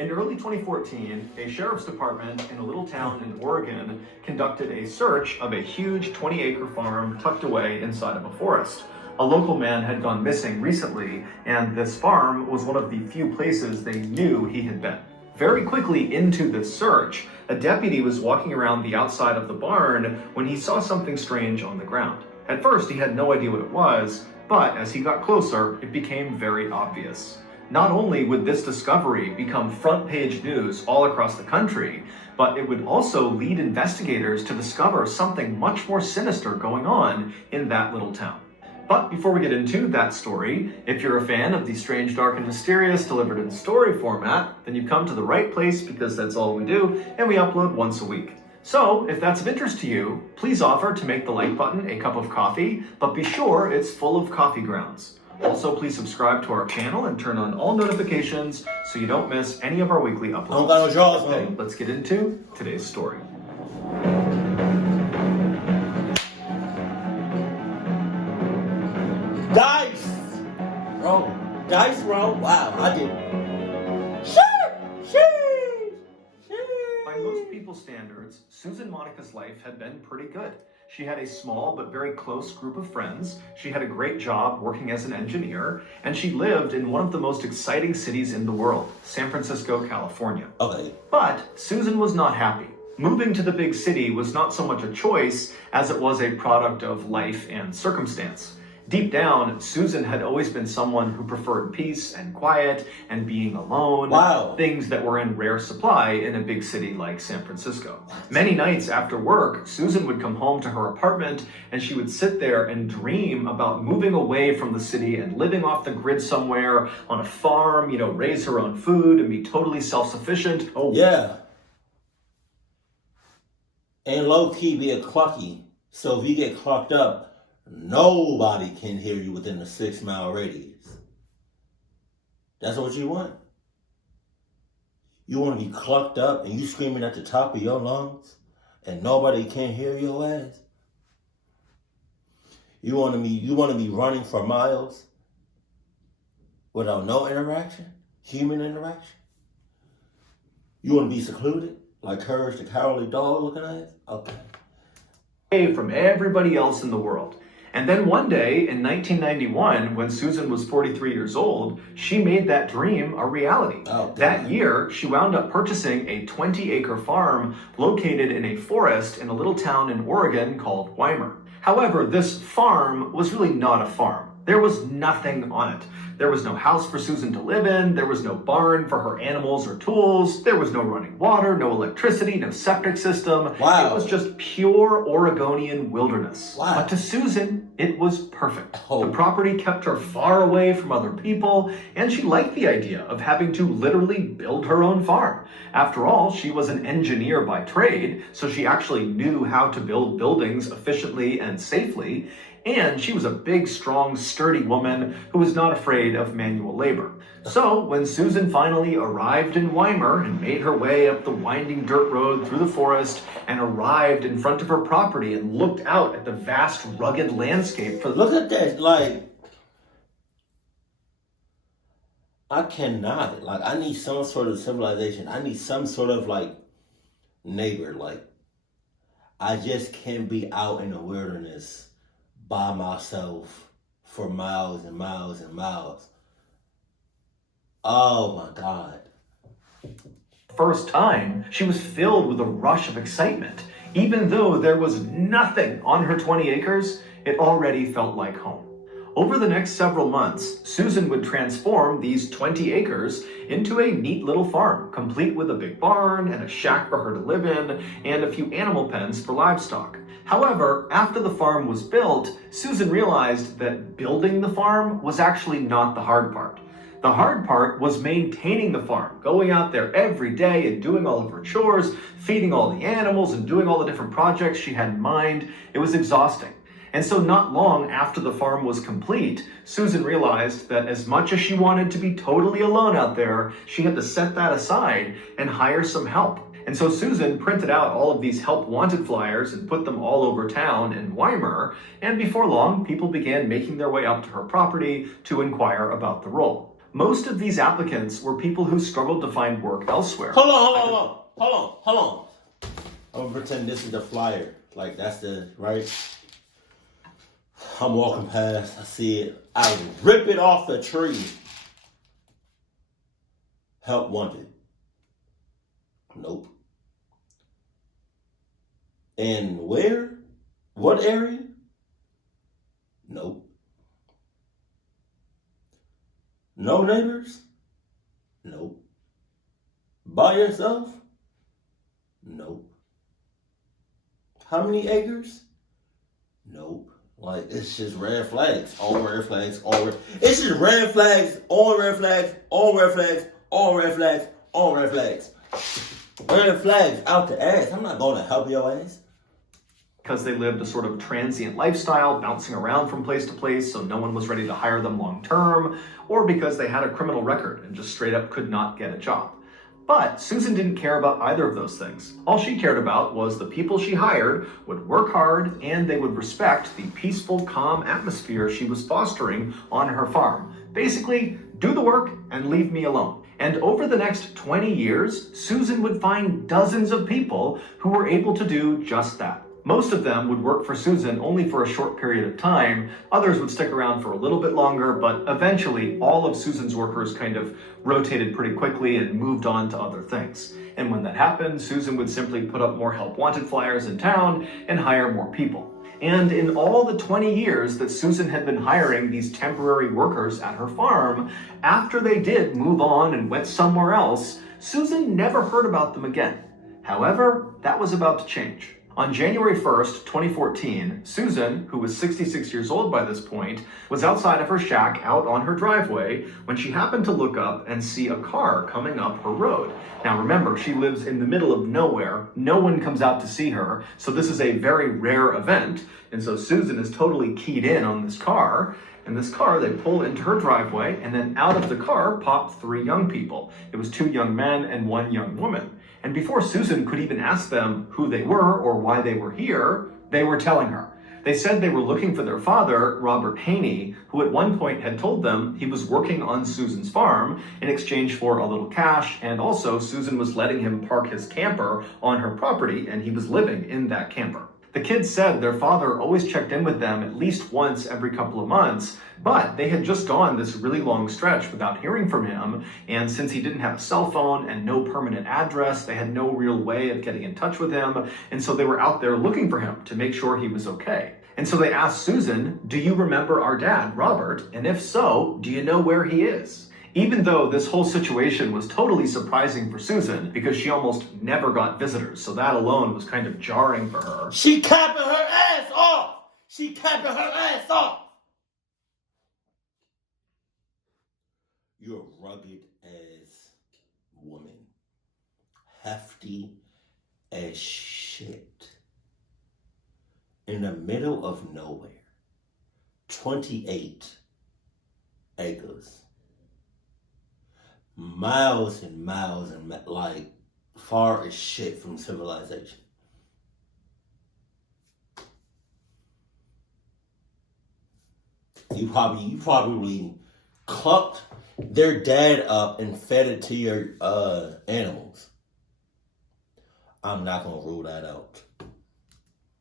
In early 2014, a sheriff's department in a little town in Oregon conducted a search of a huge 20-acre farm tucked away inside of a forest. A local man had gone missing recently, and this farm was one of the few places they knew he had been. Very quickly into this search, a deputy was walking around the outside of the barn when he saw something strange on the ground. At first, he had no idea what it was, but as he got closer, it became very obvious. Not only would this discovery become front-page news all across the country, but it would also lead investigators to discover something much more sinister going on in that little town. But before we get into that story, if you're a fan of the strange, dark, and mysterious delivered in story format, then you've come to the right place because that's all we do, and we upload once a week. So, if that's of interest to you, please offer to make the like button a cup of coffee, but be sure it's full of coffee grounds. Also, please subscribe to our channel and turn on all notifications so you don't miss any of our weekly uploads. Okay, let's get into today's story. Dice roll. Wow, I did. By most people's standards, Susan Monica's life had been pretty good. She had a small but very close group of friends, she had a great job working as an engineer, and she lived in one of the most exciting cities in the world, San Francisco, California. Okay. But Susan was not happy. Moving to the big city was not so much a choice as it was a product of life and circumstance. Deep down, Susan had always been someone who preferred peace and quiet and being alone. Wow. Things that were in rare supply in a big city like San Francisco. Many nights after work, Susan would come home to her apartment and she would sit there and dream about moving away from the city and living off the grid somewhere on a farm, raise her own food and be totally self-sufficient. Oh, yeah. And low-key be a clucky. So if you get clocked up, nobody can hear you within a 6-mile radius. That's what you want. You want to be clucked up and you screaming at the top of your lungs and nobody can hear your ass. You want to be running for miles without no interaction, human interaction. You want to be secluded like Courage the Cowardly Dog looking ass. Okay. From everybody else in the world. And then one day in 1991, when Susan was 43 years old, she made that dream a reality. That year, she wound up purchasing a 20-acre farm located in a forest in a little town in Oregon called Weimar. However, this farm was really not a farm. There was nothing on it. There was no house for Susan to live in. There was no barn for her animals or tools. There was no running water, no electricity, no septic system. Wow. It was just pure Oregonian wilderness. Wow. But to Susan, it was perfect. The property kept her far away from other people, and she liked the idea of having to literally build her own farm. After all, she was an engineer by trade, so she actually knew how to build buildings efficiently and safely. And she was a big, strong, sturdy woman who was not afraid of manual labor. So when Susan finally arrived in Weimar and made her way up the winding dirt road through the forest and arrived in front of her property and looked out at the vast, rugged landscape. Look at that, I cannot, I need some sort of civilization. I need some sort of, neighbor. I just can't be out in the wilderness by myself for miles and miles and miles. Oh my God. First time, she was filled with a rush of excitement. Even though there was nothing on her 20 acres, it already felt like home. Over the next several months, Susan would transform these 20 acres into a neat little farm, complete with a big barn and a shack for her to live in, and a few animal pens for livestock. However, after the farm was built, Susan realized that building the farm was actually not the hard part. The hard part was maintaining the farm, going out there every day and doing all of her chores, feeding all the animals and doing all the different projects she had in mind. It was exhausting. And so not long after the farm was complete, Susan realized that as much as she wanted to be totally alone out there, she had to set that aside and hire some help. And so Susan printed out all of these help wanted flyers and put them all over town in Weimar, and before long, people began making their way up to her property to inquire about the role. Most of these applicants were people who struggled to find work elsewhere. Hold on. I'm gonna pretend this is the flyer. Like that's the right. I'm walking past, I see it. I rip it off the tree. Help wanted. Nope. And where? What area? Nope. No neighbors? Nope. By yourself? Nope. How many acres? Nope. Like, it's just red flags. All red flags. It's just red flags, all red flags, all red flags, all red flags, all red flags. Red flags out the ass. I'm not going to help your ass. Because they lived a sort of transient lifestyle, bouncing around from place to place, so no one was ready to hire them long term, or because they had a criminal record and just straight up could not get a job. But Susan didn't care about either of those things. All she cared about was the people she hired would work hard and they would respect the peaceful, calm atmosphere she was fostering on her farm. Basically, do the work and leave me alone. And over the next 20 years, Susan would find dozens of people who were able to do just that. Most of them would work for Susan only for a short period of time. Others would stick around for a little bit longer, but eventually all of Susan's workers kind of rotated pretty quickly and moved on to other things. And when that happened, Susan would simply put up more help wanted flyers in town and hire more people. And in all the 20 years that Susan had been hiring these temporary workers at her farm, after they did move on and went somewhere else, Susan never heard about them again. However, that was about to change. On January 1st, 2014, Susan, who was 66 years old by this point, was outside of her shack out on her driveway when she happened to look up and see a car coming up her road. Now remember, she lives in the middle of nowhere. No one comes out to see her, so this is a very rare event. And so Susan is totally keyed in on this car. And this car, they pull into her driveway, and then out of the car popped 3 young people. It was 2 young men and 1 young woman. And before Susan could even ask them who they were or why they were here, they were telling her. They said they were looking for their father, Robert Haney, who at one point had told them he was working on Susan's farm in exchange for a little cash, and also Susan was letting him park his camper on her property, and he was living in that camper. The kids said their father always checked in with them at least once every couple of months, but they had just gone this really long stretch without hearing from him, and since he didn't have a cell phone and no permanent address, they had no real way of getting in touch with him, and so they were out there looking for him to make sure he was okay. And so they asked Susan, "Do you remember our dad, Robert? And if so, do you know where he is?" Even though this whole situation was totally surprising for Susan because she almost never got visitors, so that alone was kind of jarring for her. She capping her ass off! She capping her ass off! You're a rugged as woman. Hefty as shit. In the middle of nowhere. 28 acres. Miles and miles and like far as shit from civilization. You probably clucked their dad up and fed it to your animals. I'm not gonna rule that out.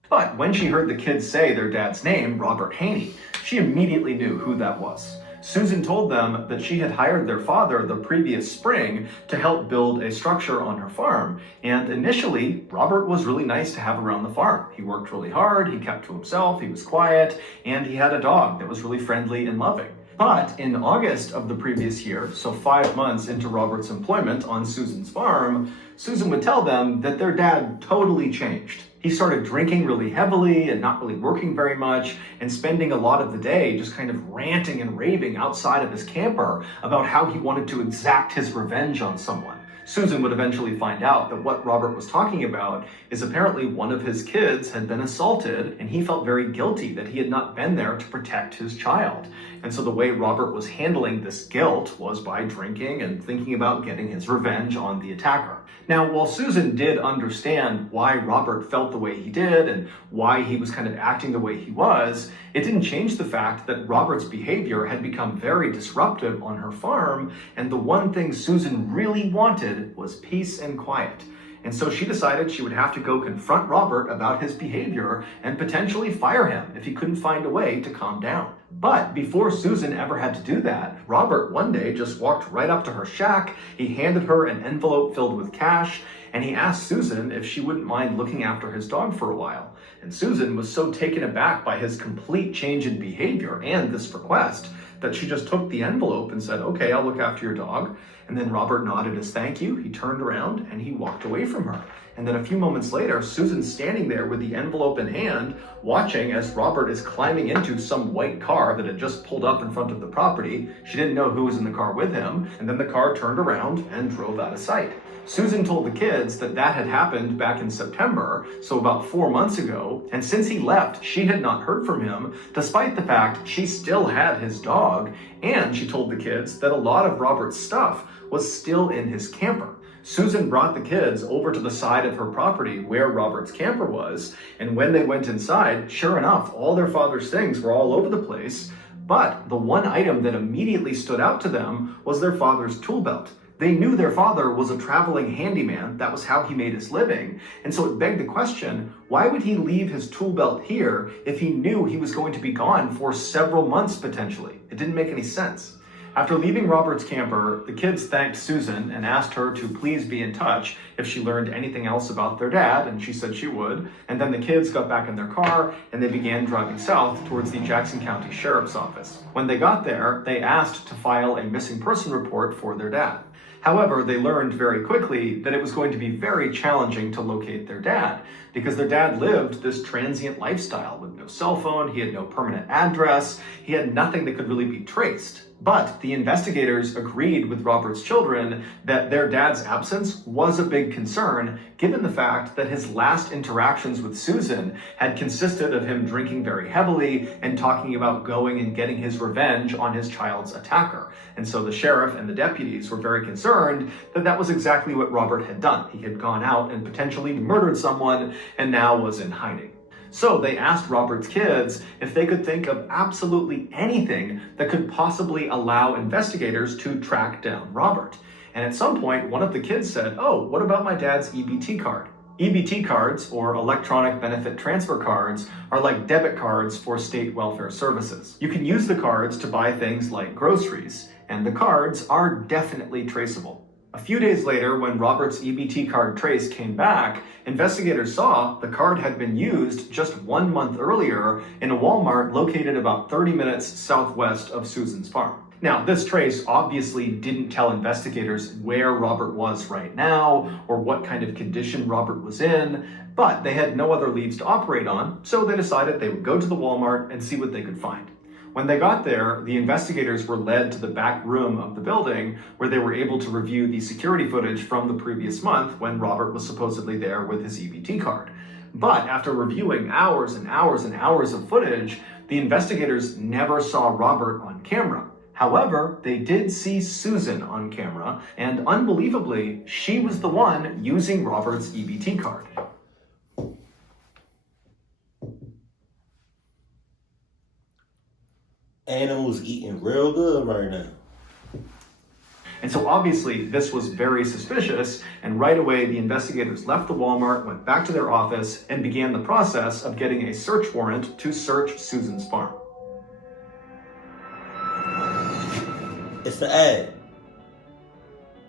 But when she heard the kids say their dad's name, Robert Haney, she immediately knew who that was. Susan told them that she had hired their father the previous spring to help build a structure on her farm. And initially, Robert was really nice to have around the farm. He worked really hard, he kept to himself, he was quiet, and he had a dog that was really friendly and loving. But in August of the previous year, so 5 months into Robert's employment on Susan's farm, Susan would tell them that their dad totally changed. He started drinking really heavily and not really working very much and spending a lot of the day just kind of ranting and raving outside of his camper about how he wanted to exact his revenge on someone. Susan would eventually find out that what Robert was talking about is apparently one of his kids had been assaulted, and he felt very guilty that he had not been there to protect his child. And so the way Robert was handling this guilt was by drinking and thinking about getting his revenge on the attacker. Now, while Susan did understand why Robert felt the way he did and why he was kind of acting the way he was, it didn't change the fact that Robert's behavior had become very disruptive on her farm, and the one thing Susan really wanted was peace and quiet. And so she decided she would have to go confront Robert about his behavior and potentially fire him if he couldn't find a way to calm down. But before Susan ever had to do that, Robert one day just walked right up to her shack. He handed her an envelope filled with cash, and he asked Susan if she wouldn't mind looking after his dog for a while. And Susan was so taken aback by his complete change in behavior and this request that she just took the envelope and said, "Okay, I'll look after your dog." And then Robert nodded his thank you. He turned around and he walked away from her. And then a few moments later, Susan's standing there with the envelope in hand, watching as Robert is climbing into some white car that had just pulled up in front of the property. She didn't know who was in the car with him. And then the car turned around and drove out of sight. Susan told the kids that that had happened back in September, so about 4 months ago, and since he left, she had not heard from him, despite the fact she still had his dog, and she told the kids that a lot of Robert's stuff was still in his camper. Susan brought the kids over to the side of her property where Robert's camper was, and when they went inside, sure enough, all their father's things were all over the place, but the one item that immediately stood out to them was their father's tool belt. They knew their father was a traveling handyman. That was how he made his living. And so it begged the question, why would he leave his tool belt here if he knew he was going to be gone for several months potentially? It didn't make any sense. After leaving Robert's camper, the kids thanked Susan and asked her to please be in touch if she learned anything else about their dad, and she said she would. And then the kids got back in their car and they began driving south towards the Jackson County Sheriff's Office. When they got there, they asked to file a missing person report for their dad. However, they learned very quickly that it was going to be very challenging to locate their dad because their dad lived this transient lifestyle with no cell phone, he had no permanent address, he had nothing that could really be traced. But the investigators agreed with Robert's children that their dad's absence was a big concern, given the fact that his last interactions with Susan had consisted of him drinking very heavily and talking about going and getting his revenge on his child's attacker. And so the sheriff and the deputies were very concerned that that was exactly what Robert had done. He had gone out and potentially murdered someone and now was in hiding. So they asked Robert's kids if they could think of absolutely anything that could possibly allow investigators to track down Robert. And at some point, one of the kids said, "Oh, what about my dad's EBT card?" EBT cards, or electronic benefit transfer cards, are like debit cards for state welfare services. You can use the cards to buy things like groceries, and the cards are definitely traceable. A few days later, when Robert's EBT card trace came back, investigators saw the card had been used just 1 month earlier in a Walmart located about 30 minutes southwest of Susan's farm. Now, this trace obviously didn't tell investigators where Robert was right now or what kind of condition Robert was in, but they had no other leads to operate on, so they decided they would go to the Walmart and see what they could find. When they got there, the investigators were led to the back room of the building where they were able to review the security footage from the previous month when Robert was supposedly there with his EBT card. But after reviewing hours and hours and hours of footage, the investigators never saw Robert on camera. However, they did see Susan on camera, and unbelievably, she was the one using Robert's EBT card. Animals eating real good right now. And so obviously this was very suspicious, and right away the investigators left the Walmart, went back to their office, and began the process of getting a search warrant to search Susan's farm. It's the ad.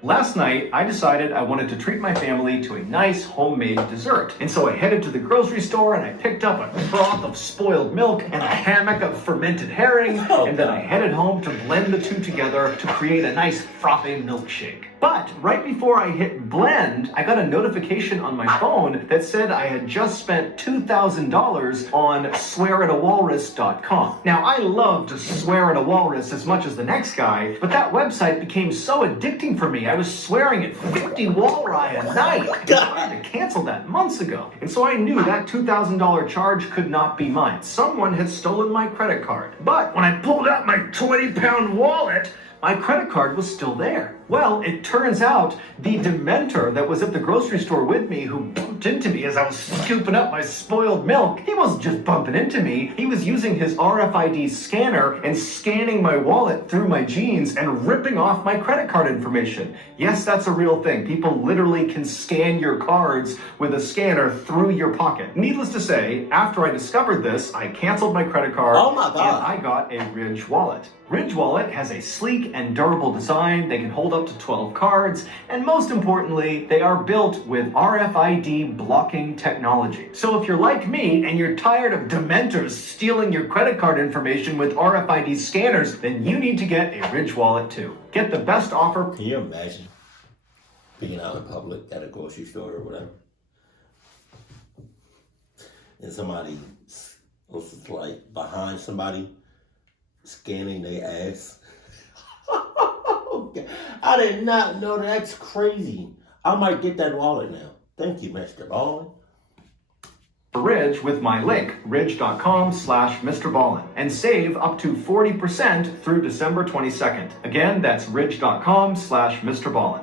Last night, I decided I wanted to treat my family to a nice homemade dessert. And so I headed to the grocery store and I picked up a broth of spoiled milk and a hammock of fermented herring. And then I headed home to blend the two together to create a nice frappe milkshake. But right before I hit blend, I got a notification on my phone that said I had just spent $2,000 on swearatawalrus.com. Now, I love to swear at a walrus as much as the next guy, but that website became so addicting for me. I was swearing at 50 walrus a night. I wanted to cancel that months ago. And so I knew that $2,000 charge could not be mine. Someone had stolen my credit card. But when I pulled out my 20-pound wallet, my credit card was still there. Well, it turns out the Dementor that was at the grocery store with me, who bumped into me as I was scooping up my spoiled milk, he wasn't just bumping into me, he was using his RFID scanner and scanning my wallet through my jeans and ripping off my credit card information. Yes, that's a real thing. People literally can scan your cards with a scanner through your pocket. Needless to say, after I discovered this, I canceled my credit card. Oh my God. And I got a Ridge wallet. Ridge wallet has a sleek and durable design. They can hold up to 12 cards, and most importantly, they are built with RFID blocking technology. So if you're like me and you're tired of Dementors stealing your credit card information with RFID scanners, then you need to get a Ridge wallet too. Get the best offer. Can you imagine being out in public at a grocery store or whatever, and somebody was like behind somebody scanning their ass? I did not know. That's crazy. I might get that wallet now. Thank you, Mr. Ballin. Ridge with my link, ridge.com/Mr. Ballin, and save up to 40% through December 22nd. Again, that's ridge.com/Mr. Ballin.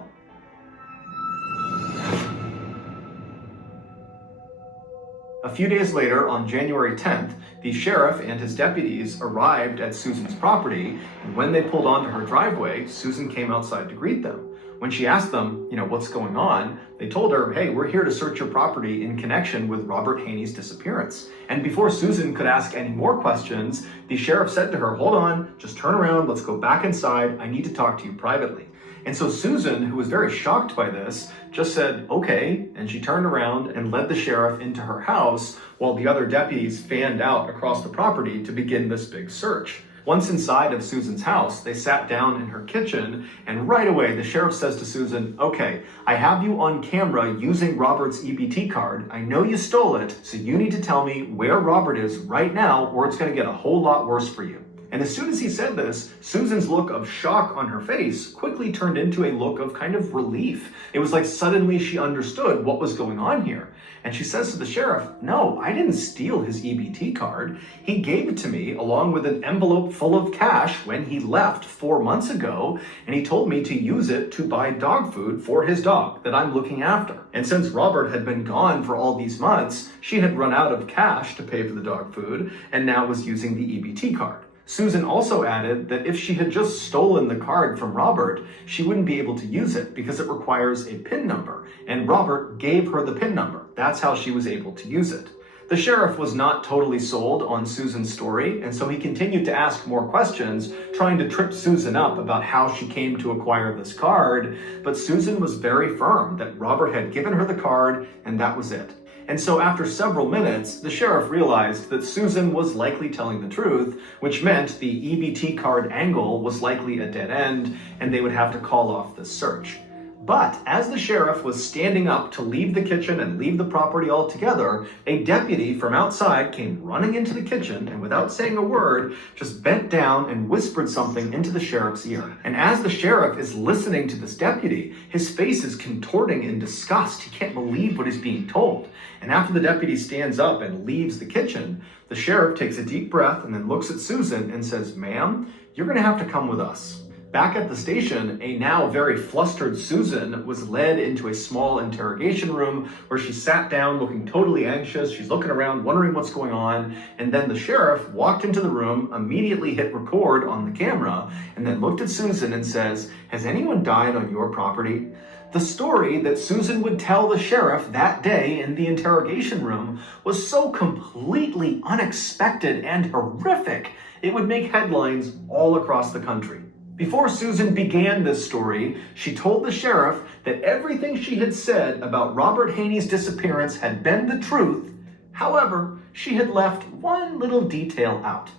A few days later, on January 10th, the sheriff and his deputies arrived at Susan's property, and when they pulled onto her driveway, Susan came outside to greet them. When she asked them, what's going on, they told her, hey, we're here to search your property in connection with Robert Haney's disappearance. And before Susan could ask any more questions, the sheriff said to her, hold on, just turn around, let's go back inside, I need to talk to you privately. And so Susan, who was very shocked by this, just said, okay, and she turned around and led the sheriff into her house while the other deputies fanned out across the property to begin this big search. Once inside of Susan's house, they sat down in her kitchen, and right away the sheriff says to Susan, okay, I have you on camera using Robert's EBT card. I know you stole it, so you need to tell me where Robert is right now, or it's going to get a whole lot worse for you. And as soon as he said this, Susan's look of shock on her face quickly turned into a look of kind of relief. It was like suddenly she understood what was going on here. And she says to the sheriff, no, I didn't steal his EBT card. He gave it to me along with an envelope full of cash when he left 4 months ago, and he told me to use it to buy dog food for his dog that I'm looking after. And since Robert had been gone for all these months, she had run out of cash to pay for the dog food and now was using the EBT card. Susan also added that if she had just stolen the card from Robert, she wouldn't be able to use it because it requires a PIN number, and Robert gave her the PIN number. That's how she was able to use it. The sheriff was not totally sold on Susan's story, and so he continued to ask more questions, trying to trip Susan up about how she came to acquire this card, but Susan was very firm that Robert had given her the card, and that was it. And so after several minutes, the sheriff realized that Susan was likely telling the truth, which meant the EBT card angle was likely a dead end, and they would have to call off this search. But as the sheriff was standing up to leave the kitchen and leave the property altogether, a deputy from outside came running into the kitchen and without saying a word, just bent down and whispered something into the sheriff's ear. And as the sheriff is listening to this deputy, his face is contorting in disgust. He can't believe what he's being told. And after the deputy stands up and leaves the kitchen, the sheriff takes a deep breath and then looks at Susan and says, ma'am, you're going to have to come with us. Back at the station, a now very flustered Susan was led into a small interrogation room where she sat down looking totally anxious. She's looking around, wondering what's going on. And then the sheriff walked into the room, immediately hit record on the camera, and then looked at Susan and says, has anyone died on your property? The story that Susan would tell the sheriff that day in the interrogation room was so completely unexpected and horrific, it would make headlines all across the country. Before Susan began this story, she told the sheriff that everything she had said about Robert Haney's disappearance had been the truth. However, she had left one little detail out.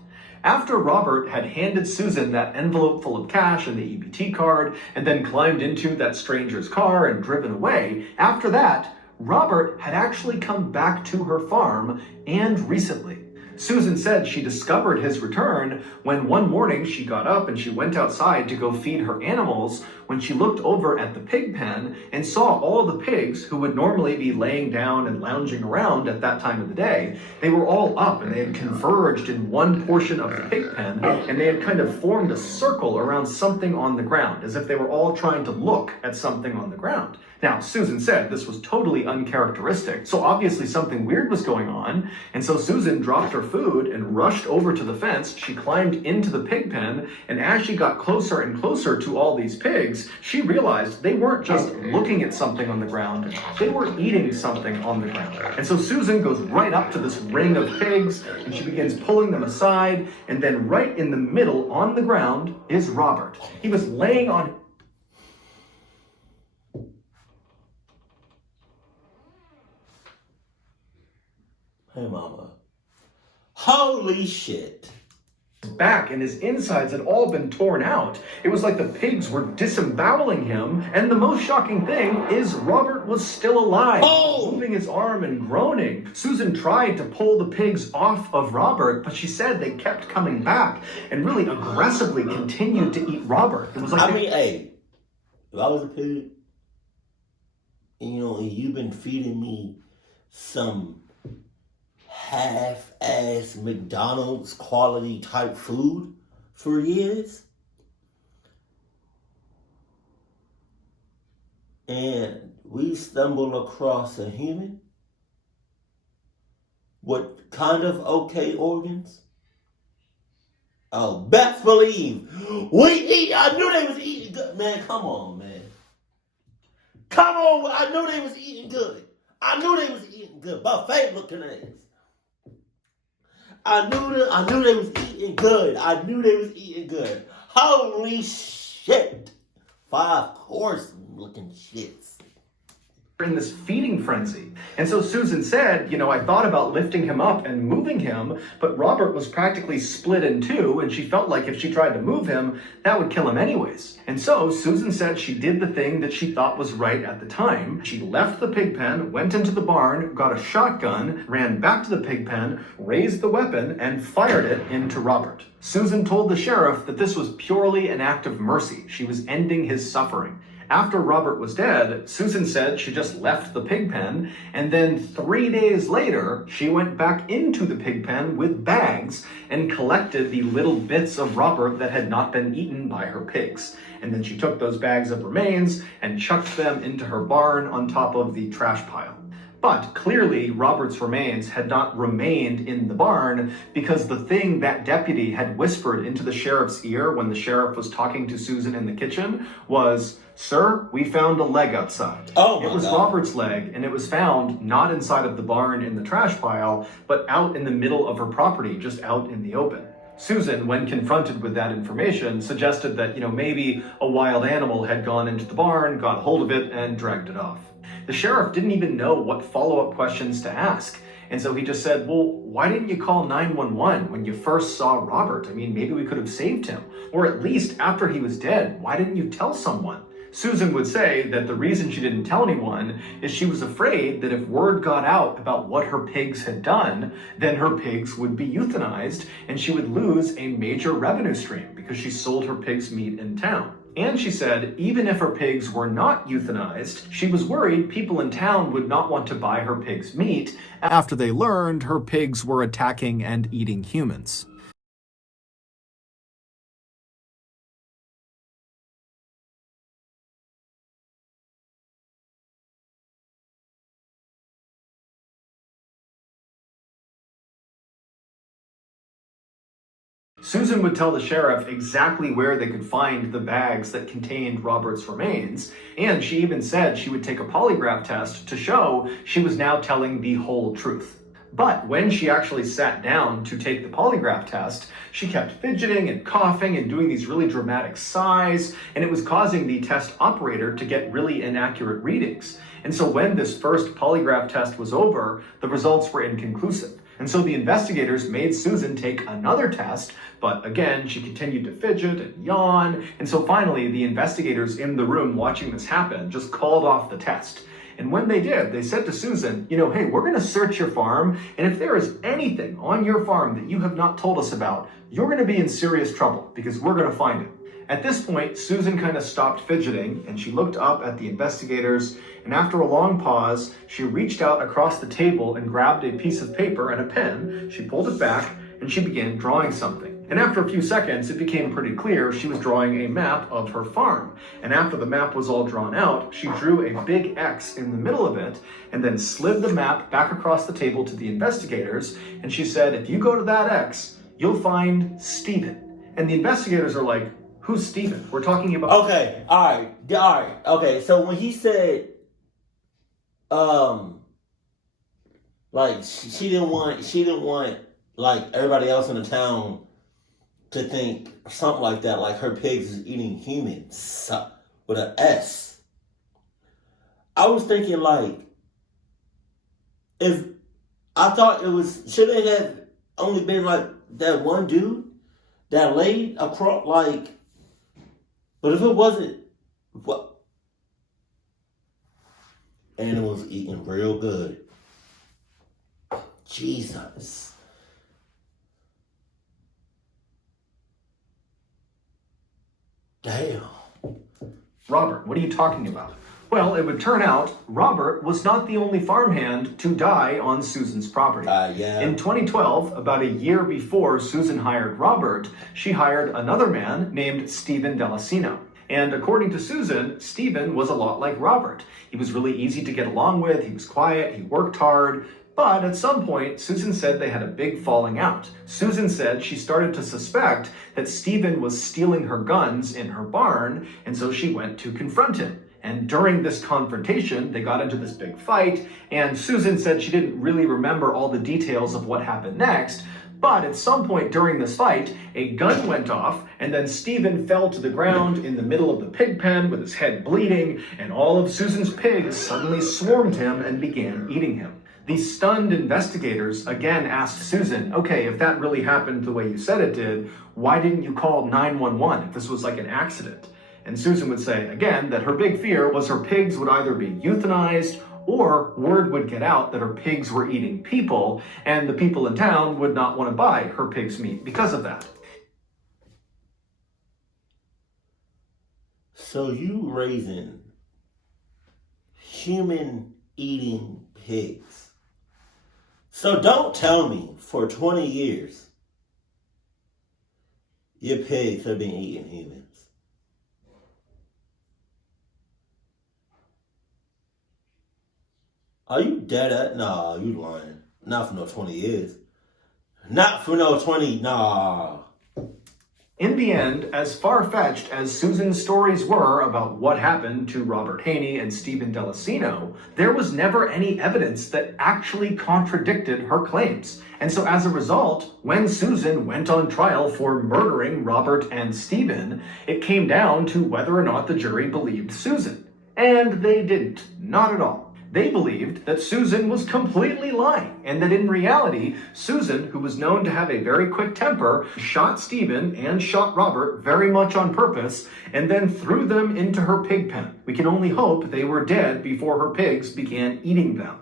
After Robert had handed Susan that envelope full of cash and the EBT card, and then climbed into that stranger's car and driven away, after that, Robert had actually come back to her farm, and recently. Susan said she discovered his return when one morning she got up and she went outside to go feed her animals when she looked over at the pig pen and saw all the pigs who would normally be laying down and lounging around at that time of the day. They were all up and they had converged in one portion of the pig pen, and they had kind of formed a circle around something on the ground, as if they were all trying to look at something on the ground. Now, Susan said this was totally uncharacteristic, so obviously something weird was going on, and so Susan dropped her food and rushed over to the fence. She climbed into the pig pen, and as she got closer and closer to all these pigs, she realized they weren't just looking at something on the ground, they were eating something on the ground. And so Susan goes right up to this ring of pigs, and she begins pulling them aside, and then right in the middle on the ground is Robert. He was laying on Hey, mama. Holy shit. his back, and his insides had all been torn out. It was like the pigs were disemboweling him, and the most shocking thing is Robert was still alive, moving his arm and groaning. Susan tried to pull the pigs off of Robert, but she said they kept coming back and really aggressively continued to eat Robert. It was like hey, if I was a pig, and you've been feeding me some half-ass McDonald's quality type food for years, and we stumble across a human with kind of okay organs. Oh, best believe I knew they was eating good. Man, come on, man. Come on, I knew they was eating good. Buffet looking ass. I knew they was eating good. Holy shit. 5-course looking shits. In this feeding frenzy. And so Susan said, I thought about lifting him up and moving him, but Robert was practically split in two, and she felt like if she tried to move him, that would kill him anyways. And so Susan said she did the thing that she thought was right at the time. She left the pig pen, went into the barn, got a shotgun, ran back to the pig pen, raised the weapon, and fired it into Robert. Susan told the sheriff that this was purely an act of mercy. She was ending his suffering. After Robert was dead, Susan said she just left the pig pen, and then 3 days later, she went back into the pig pen with bags and collected the little bits of Robert that had not been eaten by her pigs. And then she took those bags of remains and chucked them into her barn on top of the trash pile. But clearly, Robert's remains had not remained in the barn, because the thing that deputy had whispered into the sheriff's ear when the sheriff was talking to Susan in the kitchen was, "Sir, we found a leg outside." It was Robert's leg, and it was found not inside of the barn in the trash pile, but out in the middle of her property, just out in the open. Susan, when confronted with that information, suggested that, maybe a wild animal had gone into the barn, got hold of it, and dragged it off. The sheriff didn't even know what follow-up questions to ask. And so he just said, well, why didn't you call 911 when you first saw Robert? I mean, maybe we could have saved him. Or at least after he was dead, why didn't you tell someone? Susan would say that the reason she didn't tell anyone is she was afraid that if word got out about what her pigs had done, then her pigs would be euthanized and she would lose a major revenue stream because she sold her pigs' meat in town. And she said even if her pigs were not euthanized, she was worried people in town would not want to buy her pigs' meat after they learned her pigs were attacking and eating humans. Susan would tell the sheriff exactly where they could find the bags that contained Robert's remains, and she even said she would take a polygraph test to show she was now telling the whole truth. But when she actually sat down to take the polygraph test, she kept fidgeting and coughing and doing these really dramatic sighs, and it was causing the test operator to get really inaccurate readings. And so when this first polygraph test was over, the results were inconclusive. And so the investigators made Susan take another test, but again, she continued to fidget and yawn. And so finally, the investigators in the room watching this happen just called off the test. And when they did, they said to Susan, hey, we're going to search your farm, and if there is anything on your farm that you have not told us about, you're going to be in serious trouble because we're going to find it. At this point, Susan kind of stopped fidgeting and she looked up at the investigators, and after a long pause, she reached out across the table and grabbed a piece of paper and a pen. She pulled it back and she began drawing something. And after a few seconds, it became pretty clear she was drawing a map of her farm. And after the map was all drawn out, she drew a big X in the middle of it and then slid the map back across the table to the investigators. And she said, if you go to that X, you'll find Stephen. And the investigators are like, who's Stephen? We're talking about... Okay, all right. Okay, so when he said, like, she didn't want, like, everybody else in the town to think something like that, like her pigs is eating humans with an S. I was thinking, like, should it have only been like that one dude that laid across, like, but if it wasn't, what? And it was eating real good. Jesus. Damn. Robert, what are you talking about? Well, it would turn out Robert was not the only farmhand to die on Susan's property. Yeah. In 2012, about a year before Susan hired Robert, she hired another man named Stephen Delicino. And according to Susan, Stephen was a lot like Robert. He was really easy to get along with, he was quiet, he worked hard. But at some point, Susan said they had a big falling out. Susan said she started to suspect that Stephen was stealing her guns in her barn, and so she went to confront him. And during this confrontation, they got into this big fight, and Susan said she didn't really remember all the details of what happened next, but at some point during this fight, a gun went off, and then Stephen fell to the ground in the middle of the pig pen with his head bleeding, and all of Susan's pigs suddenly swarmed him and began eating him. The stunned investigators again asked Susan, okay, if that really happened the way you said it did, why didn't you call 911 if this was like an accident? And Susan would say, again, that her big fear was her pigs would either be euthanized or word would get out that her pigs were eating people, and the people in town would not want to buy her pig's meat because of that. So you raising human-eating pigs. So don't tell me for 20 years your pigs have been eating humans. Are you dead at? Nah, you lying. Not for no 20 years. Not for no 20, nah. In the end, as far-fetched as Susan's stories were about what happened to Robert Haney and Stephen Delicino, there was never any evidence that actually contradicted her claims. And so as a result, when Susan went on trial for murdering Robert and Stephen, it came down to whether or not the jury believed Susan. And they didn't. Not at all. They believed that Susan was completely lying, and that in reality, Susan, who was known to have a very quick temper, shot Stephen and shot Robert very much on purpose, and then threw them into her pig pen. We can only hope they were dead before her pigs began eating them.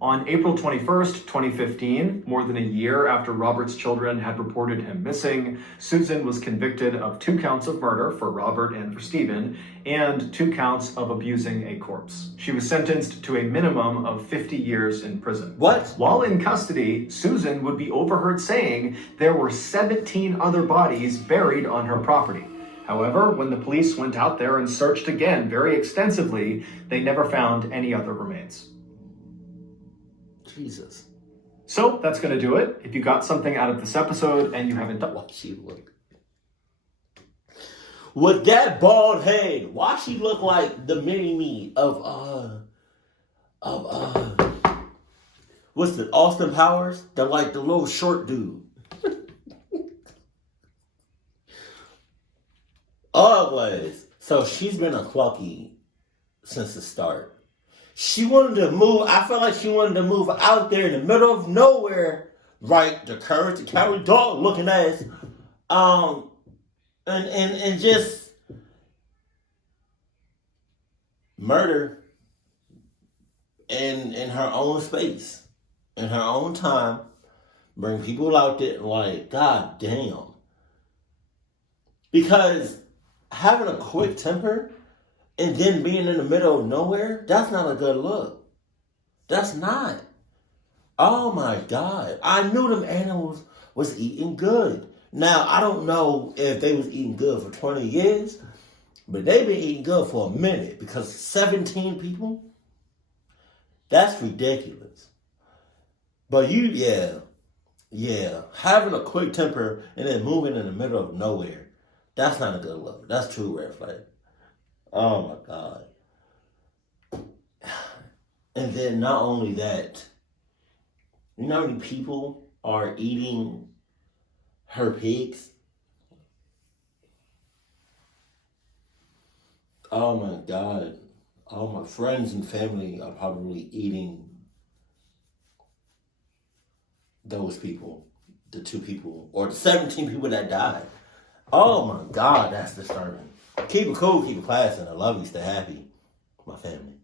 On April 21st, 2015, more than a year after Robert's children had reported him missing, Susan was convicted of 2 counts of murder for Robert and for Stephen, and 2 counts of abusing a corpse. She was sentenced to a minimum of 50 years in prison. What? While in custody, Susan would be overheard saying there were 17 other bodies buried on her property. However, when the police went out there and searched again very extensively, they never found any other remains. Jesus. So that's going to do it. If you got something out of this episode and you haven't done... Why she look? With that bald head, why she look like the mini-me of what's the Austin Powers? The little short dude. Anyways, so she's been a clucky since the start. She wanted to move. I felt like she wanted to move out there in the middle of nowhere right? The courage to carry dog looking ass. And just murder in her own space, in her own time, bring people out there like, God damn. Because having a quick temper and then being in the middle of nowhere, that's not a good look. That's not. Oh my God. I knew them animals was eating good. Now, I don't know if they was eating good for 20 years, but they been eating good for a minute because 17 people, that's ridiculous. But yeah, having a quick temper and then moving in the middle of nowhere, that's not a good look. That's true red flag. Oh my God. And then not only that, you know how many people are eating her pigs? Oh my God. All my friends and family are probably eating those people, the 2 people, or the 17 people that died. Oh my God, that's disturbing. Keep it cool, keep it classy, and I love you, stay happy. My family.